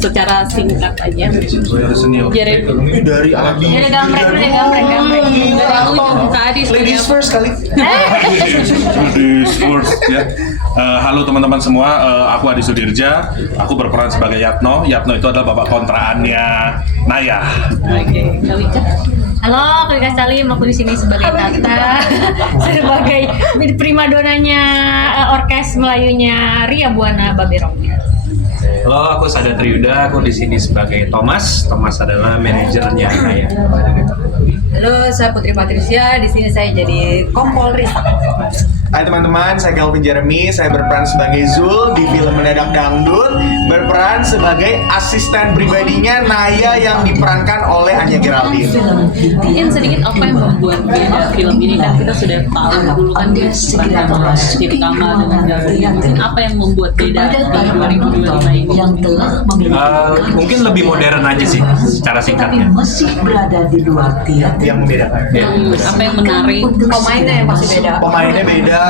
secara singkat aja. Jeremy. Dari Adi. Dari gambrek. Kak Adi. Ladies first kali. Ladies first ya. Halo teman-teman semua, aku Adi Sudirja. Aku berperan sebagai Yatno. Yatno itu adalah bapak kontraannya Naya. Oke, Kak Wika. Halo, aku Wika Salim. Aku di sini sebagai Tata, sebagai primadonanya orkes Melayunya Ria Buana Baberong. Halo, aku Sada Triyuda. Aku di sini sebagai Thomas. Thomas adalah manajernya Naya. Halo, saya Putri Patricia. Di sini saya jadi kompol Risa. Hai teman-teman, saya Calvin Jeremy. Saya berperan sebagai Zul di film Mendadak Dangdut. Berperan sebagai asisten pribadinya Naya yang diperankan oleh Anya Geraldine. Mungkin sedikit apa yang membuat beda film ini, kan kita sudah tahu dulu kan dia pernah jadi Kamal dengan Gabriel. Mungkin apa yang membuat beda di 2025 ini? Mungkin lebih modern aja sih, secara singkatnya. Yang membedakan. Apa yang menarik? Pemainnya yang pasti beda. Pemainnya beda,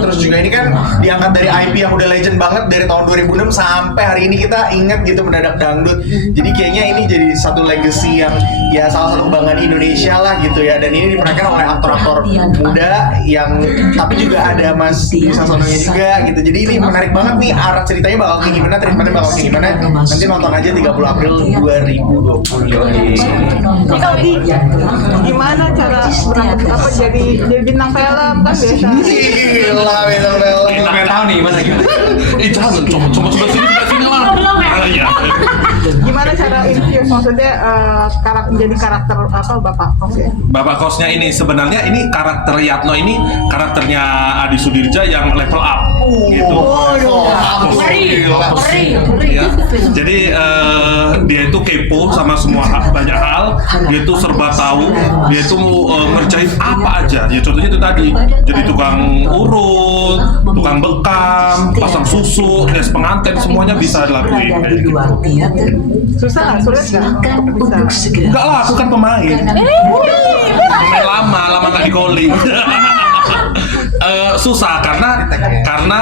terus juga ini kan diangkat dari IP yang udah legend banget dari tahun 2006 sampai hari ini kita inget gitu Mendadak Dangdut. Jadi kayaknya ini jadi satu legacy yang ya salah satu kebanggaan Indonesia lah gitu ya. Dan ini diperankan oleh aktor-aktor muda yang tapi juga ada Mas Sasononya juga gitu. Jadi ini menarik banget nih, arah ceritanya bakal kayak gimana, treatmentnya bakal kayak gimana. Nanti nonton aja 30 April 2020. Kak Udi, gimana cara jadi bintang film kan biasa? Gila, bintang film. Kita pengen tahu nih gimana. Jangan, coba sini lah. Belum ya? Iya. Gimana cara infuse maksudnya jadi karakter apa Bapak Kos ya? Bapak kosnya ini sebenarnya ini karakter Yatno ini karakternya Adi Sudirja yang level up gitu. Ngeri. Ya. Jadi dia itu kepo sama semua banyak hal, dia itu serba tahu, dia itu ngerjain apa aja. Ya contohnya itu tadi, jadi tukang urut, tukang bekam, pasang susu, les pengantin, semuanya bisa dilakuin. Kayak gitu. Susah nggak? Sulit nggak? Bisa. Enggak lah, aku kan pemain. Pemain lama nggak di calling. Susah karena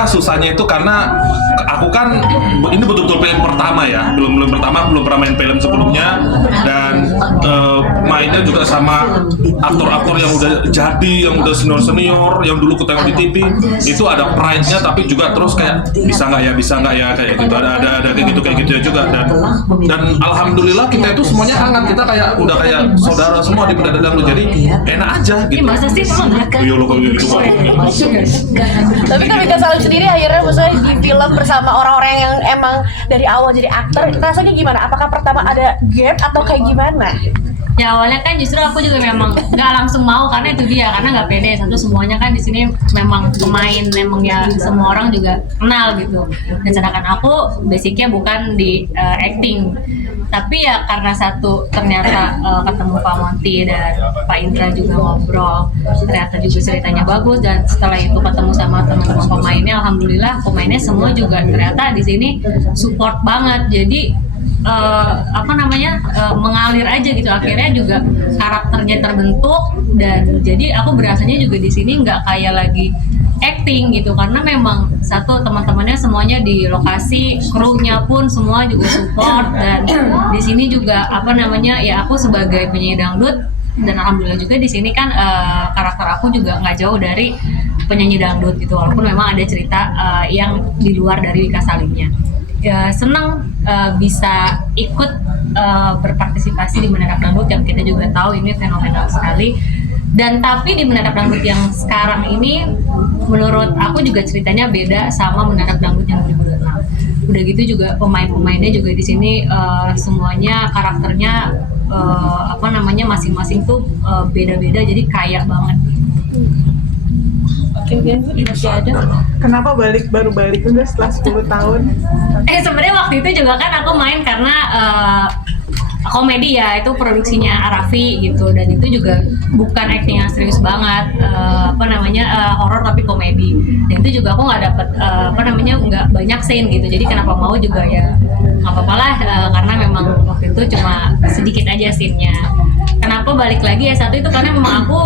susahnya itu karena aku kan ini betul-betul film pertama ya, belum pernah main film sebelumnya, dan mainnya juga sama aktor-aktor yang udah jadi, yang udah senior yang dulu aku tengok di TV. Itu ada pride-nya tapi juga terus kayak bisa nggak ya kayak gitu, ada kayak gitu ya juga. Dan alhamdulillah kita itu semuanya hangat, kita udah kayak saudara semua di Mendadak Dangdut, jadi enak aja gitu. Masa sih emang? Iya lo kayak gitu Bang. Tapi kan Wika Salim sendiri akhirnya maksudnya di film bersama orang-orang yang emang dari awal jadi aktor, rasanya gimana? Apakah pertama ada gap atau kayak gimana? Ya awalnya kan justru aku juga memang nggak langsung mau karena itu dia, karena nggak pede. Satu, semuanya kan di sini memang pemain, memang ya semua orang juga kenal gitu. Dan sedangkan aku basicnya bukan di acting, tapi ya karena satu ternyata ketemu Pak Monty dan Pak Indra juga ngobrol, ternyata juga ceritanya bagus, dan setelah itu ketemu sama teman-teman pemainnya, alhamdulillah pemainnya semua juga ternyata di sini support banget. Jadi mengalir aja gitu, akhirnya juga karakternya terbentuk, dan jadi aku berasanya juga di sini nggak kayak lagi acting gitu, karena memang satu teman-temannya semuanya di lokasi, krunya pun semua juga support, dan di sini juga ya aku sebagai penyanyi dangdut, dan alhamdulillah juga di sini kan karakter aku juga nggak jauh dari penyanyi dangdut gitu, walaupun memang ada cerita yang di luar dari Wika Salimnya. Ya, senang bisa ikut berpartisipasi di Mendadak Dangdut yang kita juga tahu ini fenomenal sekali. Dan tapi di Mendadak Dangdut yang sekarang ini menurut aku juga ceritanya beda sama Mendadak Dangdut yang 2006. Udah gitu juga pemain-pemainnya juga di sini semuanya karakternya masing-masing tuh beda-beda, jadi kaya banget. Oke, masih ada. Kenapa baru balik udah setelah 10 tahun? Sebenarnya waktu itu juga kan aku main karena komedi ya, itu produksinya Arafi gitu, dan itu juga bukan acting yang serius banget, horor tapi komedi, dan itu juga aku nggak dapet nggak banyak scene gitu, jadi kenapa mau juga ya nggak apa-apa lah, karena memang waktu itu cuma sedikit aja scene-nya. Kenapa balik lagi ya, satu itu karena memang aku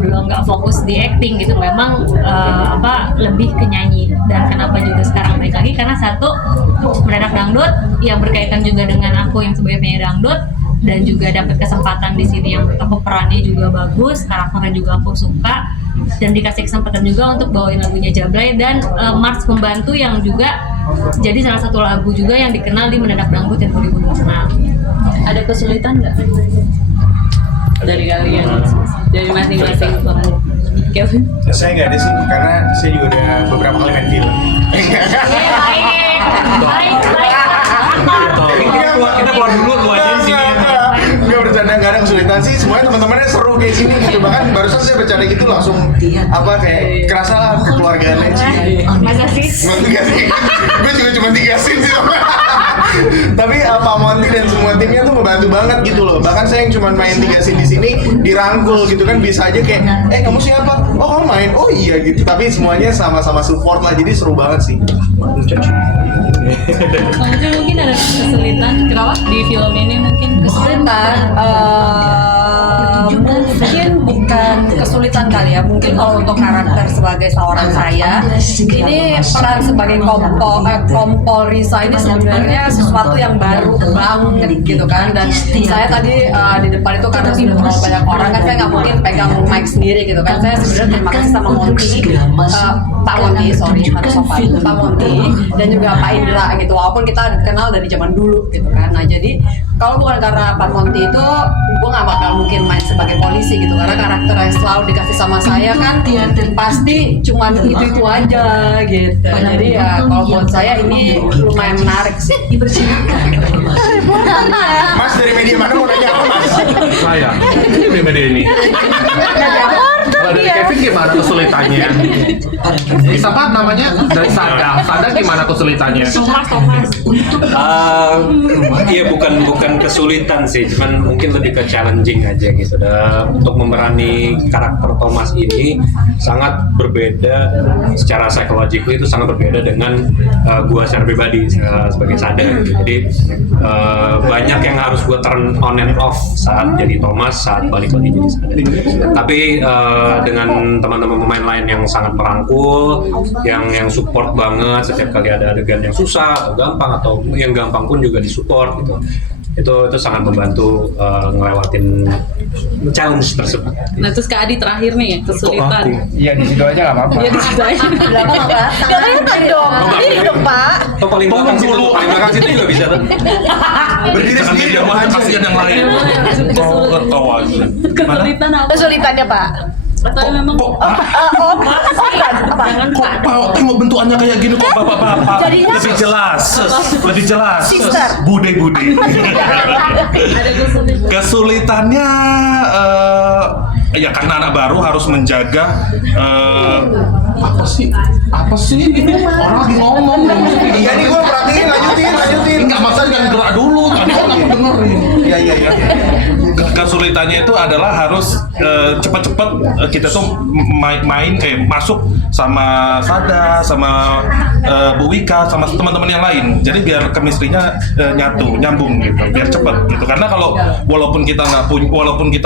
belum nggak fokus di acting gitu, memang lebih ke nyanyi. Dan kenapa juga sekarang balik lagi, karena satu Mendadak Dangdut yang berkaitan juga dengan aku yang sebagai penyanyi dangdut, dan juga dapat kesempatan di sini yang menurut aku perannya juga bagus, karakternya juga aku suka, dan dikasih kesempatan juga untuk bawain lagunya Jablay dan Mars Pembantu yang juga jadi salah satu lagu juga yang dikenal di Mendadak Dangdut yang 2006. Ada kesulitan nggak dari kalian, dari masing-masing Kevin? Saya nggak ada sih, karena saya juga udah beberapa kali main film. Baik. Kita keluar dulu lu aja di sini. Nggak bercanda, nggak ada kesulitan sih, semuanya teman-temannya seru kayak sini gitu. Bahkan barusan saya bercanda gitu langsung kayak kerasa lah kekeluargaannya sih. Masa sih? Enggak sih, gue juga cuma 3 scene sih. Tapi Pak Monty dan semua timnya tuh membantu banget gitu loh. Bahkan saya yang cuma main 3 scene di sini dirangkul gitu kan, bisa aja kayak kamu siapa? Oh kamu main? Oh iya gitu. Tapi semuanya sama-sama support lah, jadi seru banget sih. Mungkin ada kesulitan kenapa di film ini, mungkin Kesulitan, mungkin bukan kesulitan kali ya, mungkin kalau untuk karakter sebagai seorang saya, ini peran sebagai kompol Risa ini sebenarnya sesuatu yang baru banget gitu kan. Dan saya tadi di depan itu karena sudah terlalu banyak orang kan, saya nggak mungkin pegang mic sendiri gitu kan. Saya sebenarnya terima kasih sama Monty, Pak Monty, harus sopan, Pak Monty dan juga Pak Indra gitu, walaupun kita kenal dari zaman dulu gitu kan. Nah jadi kalau bukan karena Pak Monty itu, gue nggak bakal mungkin main sebagai polisi gitu, karena karakter yang selalu dikasih sama saya kan pasti cuman itu aja gitu. Jadi ya kalau buat saya ini lumayan menarik sih. Mas dari media mana mau nanya apa Mas? Saya ini media ini. Kalau dari Kevin gimana kesulitannya? Bisa Pak namanya dari Sada gimana kesulitannya? Thomas. Iya bukan kesulitan sih, cuman mungkin lebih ke challenging aja gitu. Untuk memerani karakter Thomas ini sangat berbeda secara psychological, itu sangat berbeda dengan gua secara pribadi sebagai Sada gitu. Jadi banyak yang harus gua turn on and off saat jadi Thomas, saat balik lagi jadi Sada. Tapi dengan teman-teman pemain lain yang sangat merangkul, yang support banget setiap kali ada adegan yang susah atau gampang, atau yang gampang pun juga disupport gitu. Itu sangat membantu ngelewatin challenge tersebut. Nah terus Kak Adi terakhir nih, kesulitan. Iya di situ aja nggak apa-apa. Iya di situ aja. Kelihatan dong. Ini dong Pak. Atau paling belakang situ juga bisa tuh. Berdiri Jangan sendiri dia dong mau anjir. kasihan yang lain. Kau aja. Kesulitan apa? Kesulitannya Pak. Atau memang Kok tengok bentukannya kayak gini kok bapak-bapak. Jadinya Lebih jelas. Sister. Bude. ada kesulitan. Kesulitannya ya karena anak baru harus menjaga apa sih ini orang lagi ngomong. Iya nih gue perhatiin, lanjutin. Enggak, maksudnya jangan gerak dulu, tadi kan aku dengerin. Iya. Kesulitannya itu adalah harus cepat-cepat kita tuh masuk sama Sada, sama Bu Wika, sama teman-teman yang lain. Jadi biar chemistry-nya nyambung gitu, biar cepat gitu. Karena kalau walaupun kita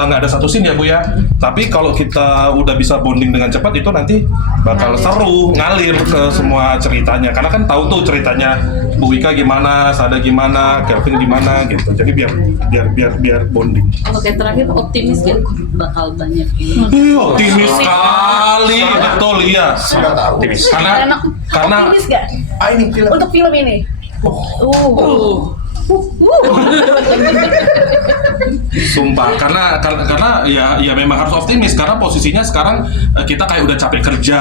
nggak ada satu scene ya Bu ya, tapi kalau kita udah bisa bonding dengan cepat itu nanti bakal seru, ngalir ke semua ceritanya. Karena kan tahu tuh ceritanya Bu Wika gimana, Sada gimana, Kevin gimana gitu. Jadi biar bonding. Oke, terakhir optimis gak bakal banyak ini? Optimis sekali, betul iya. Sudah tahu. Optimis. Karena Optimis gak? Ini film. Untuk film ini? Sumpah, karena ya memang harus optimis karena posisinya sekarang kita kayak udah capek kerja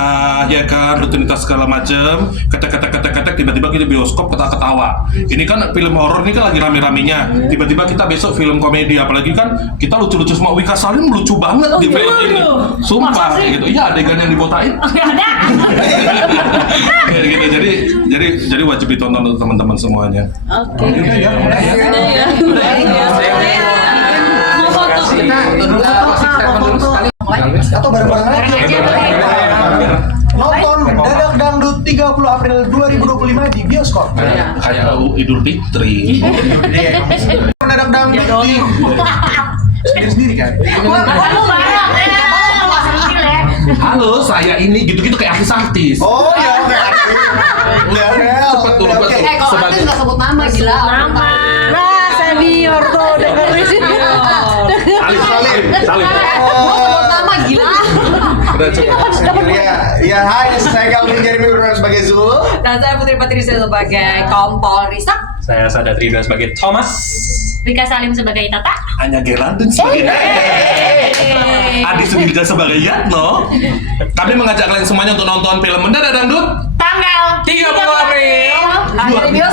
ya kan, rutinitas segala macem, ketek tiba-tiba kita bioskop ketawa. Ini kan film horor ini kan lagi rame-ramenya. Tiba-tiba kita besok film komedi, apalagi kan kita lucu-lucu sama Wika Salim lucu banget di film ini. Sumpah kayak gitu. Iya, adegan yang dibotain. Kayak gitu. Jadi wajib ditonton untuk teman-teman semuanya. Oke. Udah ya. Mau foto? Atau bareng-bareng aja. Nonton Mendadak Dangdut 30 April 2025 di bioskop. kok. Kayak Idul Fitri. Mendadak dangdut di sendiri-sendiri kan. Kamu bareng ya. Halo, saya ini gitu-gitu kayak artis-artis. Oh ya, udah Cepet dulu, oke. Kalau artis nggak sebut nama gila. Nah, senior tuh denger di sini. Salim. Gua sebut nama gila. Udah cukup. Ya, hai, saya Calvin Jeremy berperan sebagai Zul. Dan saya Putri Patricia sebagai kompol Risa. Saya Sada Tridra sebagai Thomas. Rika Salim sebagai Tata. Hanya Geraldine sebagai Adi Sudirja sebagai Yatno. Kami mengajak kalian semuanya untuk nonton film Mendadak Dangdut Tanggal 30 April. Akhir video